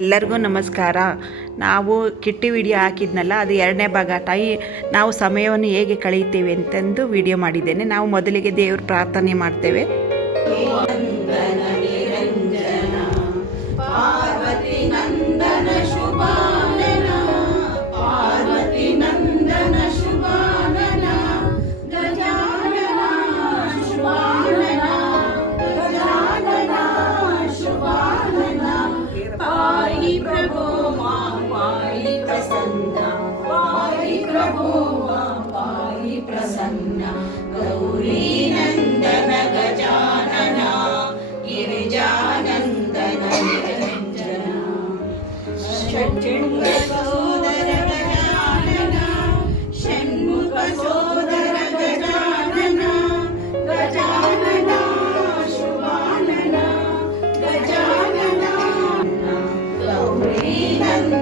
ಎಲ್ಲರಿಗೂ ನಮಸ್ಕಾರ. ನಾವು ಕಿಟ್ಟಿ ವಿಡಿಯೋ ಹಾಕಿದ್ನಲ್ಲ, ಅದು ಎರಡನೇ ಭಾಗ. ತಾಯಿ, ನಾವು ಸಮಯವನ್ನು ಹೇಗೆ ಕಳೆಯುತ್ತೇವೆ ಅಂತಂದು ವಿಡಿಯೋ ಮಾಡಿದ್ದೇನೆ. ನಾವು ಮೊದಲಿಗೆ ದೇವ್ರ ಪ್ರಾರ್ಥನೆ ಮಾಡ್ತೇವೆ. प्रभो मां पाहि प्रसन्न गौरीनन्दन गजानन गिरिजानन्दन निरञ्जन षण्मुखसोदर गजानन षण्मुखसोदर गजानन गजानन शुभानन गजानन गौरीनन्दन गजानन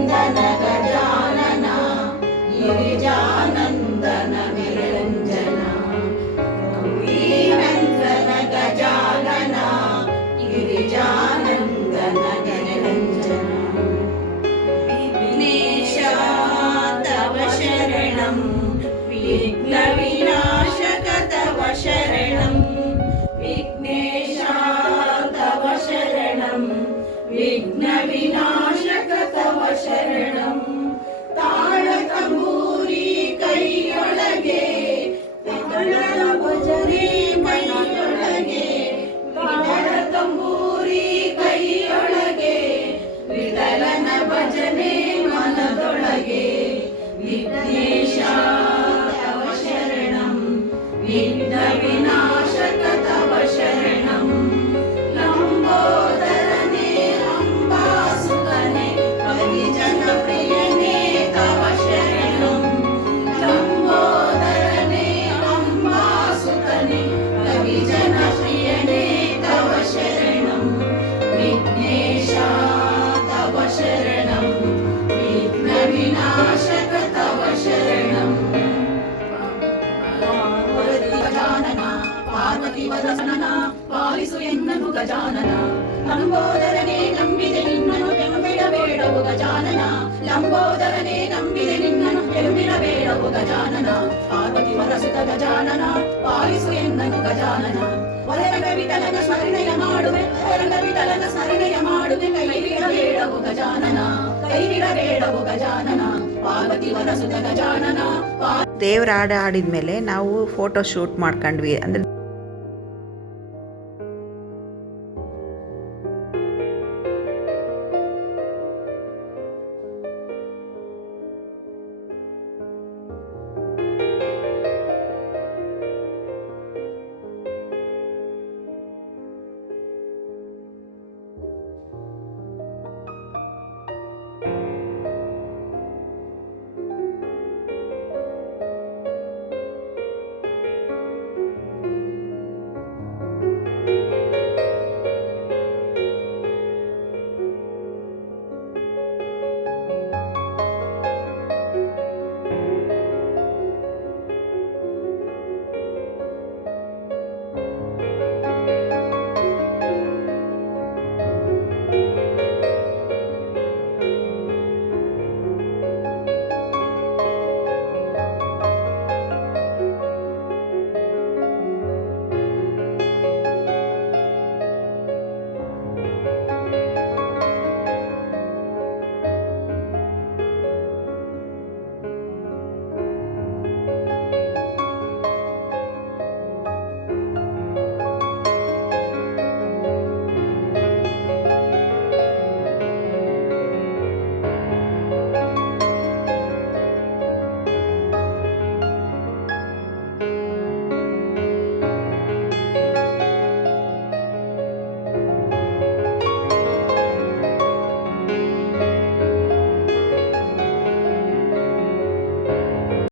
शरणं विघ्नविनाशक तव शरणं विघ्नेशा तव शरणं विघ्नविनाशक In Nindai ಗಜಾನನ. ಲಂಬೋದರನೇ ನಂಬಿದೆ ನಿನ್ನನು ಬೆಂಬಿಡಬೇಡವು ಗಜಾನನ. ಲಂಬೋದರನೇ ನಂಬಿದೆ ನಿನ್ನನು ಬೆಂಬಿಡಬೇಡವು ಗಜಾನನ. ಪಾರ್ವತಿ ವರಸುತ ಗಜಾನನ, ಪಾಲಿಸು ಎನ್ನನು ಗಜಾನನ. ವರರಂಗ ವಿಠಲನ ಸ್ಮರಣೆಯ ಮಾಡುವೆ ವರರಂಗ ವಿಠಲನ ಸ್ಮರಣೆಯ ಮಾಡುವೆ ಕೈಬಿಡಬೇಡವು ಗಜಾನನ. ಕೈಬಿಡಬೇಡವು ಗಜಾನನ. ಪಾರ್ವತಿ ವರಸುತ ಗಜಾನನ ದೇವ್ರ ಹಾಡು ಹಾಡಿದ್ಮೇಲೆ ನಾವು ಫೋಟೋ ಶೂಟ್ ಮಾಡ್ಕೊಂಡ್ವಿ. ಅಂದರೆ